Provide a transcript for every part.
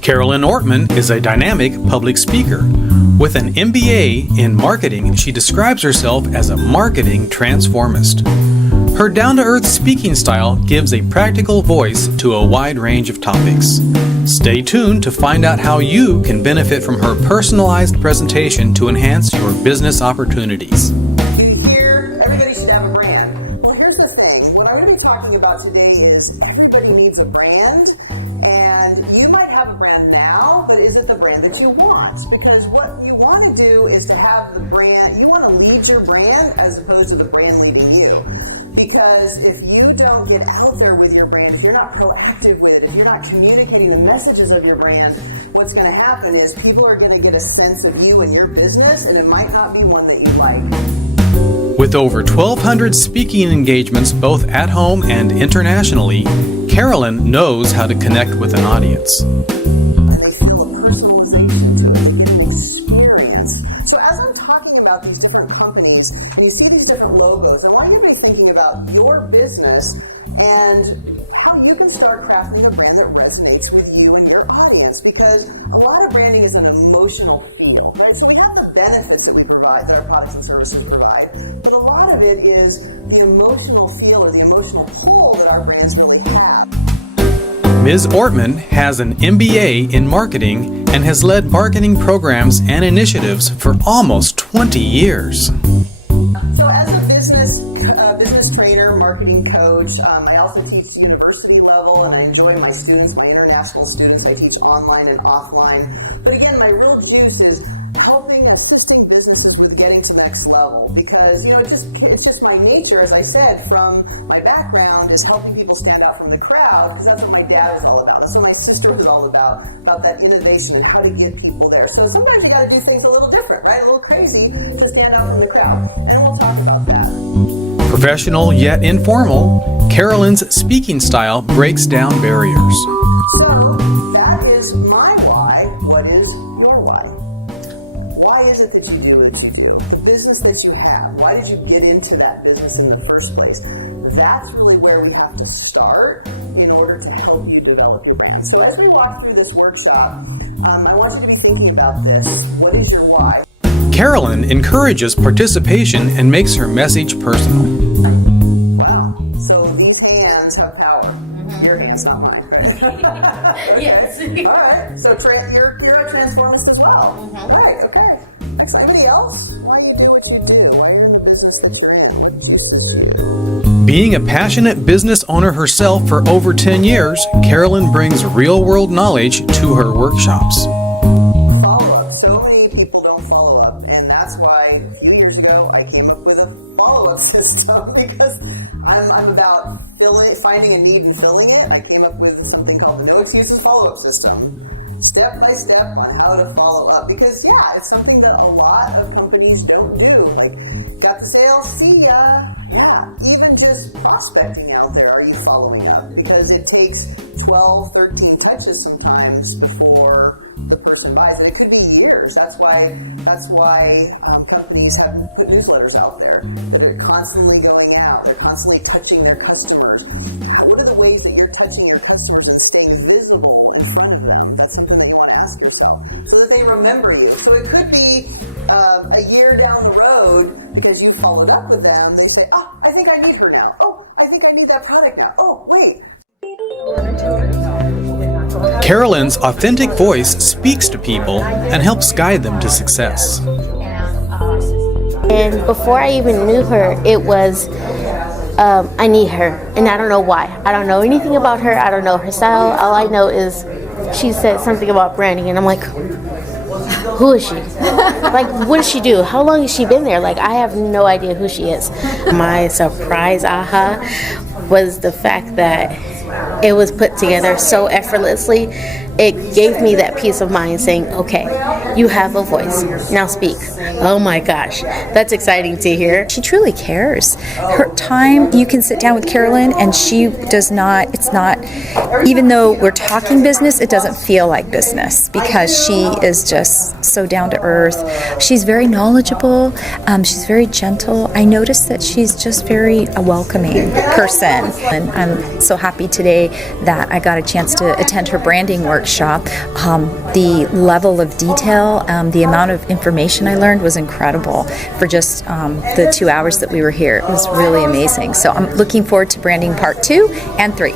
Carolyn Ortman is a dynamic public speaker. With an MBA in marketing, she describes herself as a marketing transformist. Her down-to-earth speaking style gives a practical voice to a wide range of topics. Stay tuned to find out how you can benefit from her personalized presentation to enhance your business opportunities. You hear everybody should have a brand. Well, here's the thing. What I'm going to be talking about today is everybody needs a brand, and you might have a brand now, but is it the brand that you want? Because what you want to do is to have the brand, you want to lead your brand as opposed to the brand leading you. Because if you don't get out there with your brand, if you're not proactive with it, if you're not communicating the messages of your brand, what's going to happen is people are going to get a sense of you and your business, and it might not be one that you like. With over 1,200 speaking engagements both at home and internationally, Carolyn knows how to connect with an audience. And they feel a personalization to it. They get an experience. So as I'm talking about these different companies and you see these different logos, I want you to be thinking about your business and how you can start crafting a brand that resonates with you and your audience, because a lot of branding is an emotional feel, right? So we have the benefits that we provide, that our products and services provide, but a lot of it is the emotional feel or the emotional pull that our brands really have. Ms. Ortman has an MBA in marketing and has led marketing programs and initiatives for almost 20 years. So as a business trainer, marketing coach, I also teach university level, and I enjoy my students, my international students. I teach online and offline. But again, my real juice is assisting businesses with getting to the next level, because it's just my nature, as I said, from my background, is helping people stand out from the crowd, because that's what my dad was all about. That's what my sister was all about that innovation and how to get people there. So sometimes you got to do things a little different, right? A little crazy to stand out from the crowd. And we'll talk about that. Professional yet informal, Carolyn's speaking style breaks down barriers. So that is my why. What is your why? Why is it that you do what you do? The business that you have. Why did you get into that business in the first place? That's really where we have to start in order to help you develop your brand. So as we walk through this workshop, I want you to be thinking about this. What is your why? Carolyn encourages participation and makes her message personal. Wow. So these hands have power. Your hands, not mine, right? Okay. Yes. All right. So you're a transformist as well. Right. Okay. Excellent. Anybody else? Why you do what you do? Why you're in the business that you're in? What juices you? Being a passionate business owner herself for over 10 years, Carolyn brings real-world knowledge to her workshops. Follow-up. So many people don't follow up, and that's why a few years ago I came up with a follow-up system, because I'm about finding a need and filling it. I came up with something called the No Excuses Follow-Up System, step by step on how to follow up, because it's something that a lot of companies don't do. Like, got the sale, see ya. Yeah, even just prospecting out there, are you following up? Because it takes 12, 13 touches sometimes before the person buys, and it could be years. That's why companies have put newsletters out there that are constantly going out. They're constantly touching their customers. What are the ways that you're touching your customers and staying visible in front of them? That's something that you want to ask yourself, so that they remember you. So it could be a year down the road, because you followed up with them, they say, I think I need her now. Oh, I think I need that product now. Oh, wait. Carolyn's authentic voice speaks to people and helps guide them to success. And before I even knew her, it was, I need her, and I don't know why. I don't know anything about her. I don't know her style. All I know is she said something about branding, and I'm like, who is she? Like, what does she do? How long has she been there? Like, I have no idea who she is. My surprise aha was the fact that it was put together so effortlessly. It gave me that peace of mind saying, okay, you have a voice, now speak. Oh my gosh, that's exciting to hear. She truly cares. Her time, you can sit down with Carolyn and she does not, it's not, even though we're talking business, it doesn't feel like business, because she is just so down to earth. She's very knowledgeable, she's very gentle. I noticed that she's just very a welcoming person. And I'm so happy today day that I got a chance to attend her branding workshop. The level of detail, the amount of information I learned was incredible for just the 2 hours that we were here. It was really amazing. So I'm looking forward to branding part 2 and 3.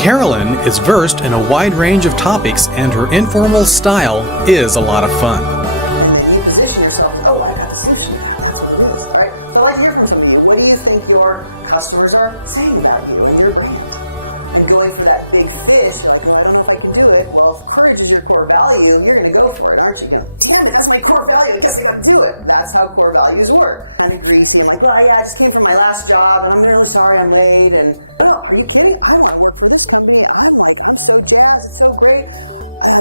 Carolyn is versed in a wide range of topics, and her informal style is a lot of fun. And then you position yourself as, oh, I've got the solution to that. That's what it is. All right. So I'd like to hear from some of you. What do you think your customers are saying about you and your brand? And going for that big fish, you're like, oh, I don't know if I can do it. Well, if courage is your core value, you're going to go for it, aren't you? You go, damn it, that's my core value. I guess I got to do it. That's how core values work. Kind of greasy. I'm like, well, yeah, I just came from my last job and I'm really sorry I'm late. And no, are you kidding? I want to work for this company. I'm so jazzed. It's so great.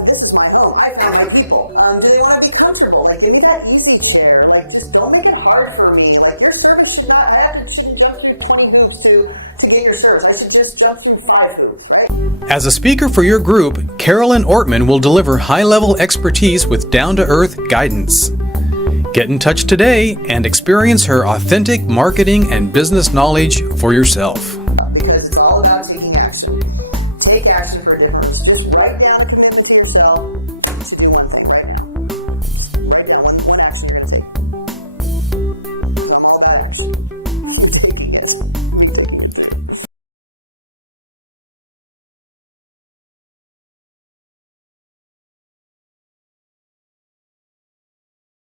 This is my home. I found my people. Do they want to be comfortable? Like, give me that easy chair. Like, just don't make it hard for me. Like, your service shouldn't jump through 20 hoops to get your service. I should just jump through 5 hoops, right? As a speaker for your group, Carolyn Ortman will deliver high-level expertise with down-to-earth guidance. Get in touch today and experience her authentic marketing and business knowledge for yourself. Because it's all about taking action. Take action for a difference. Just write down a commitment to yourself to do one thing right now. Just write down one action you're going to take. Because I'm all about action. You taking it. Me taking it too.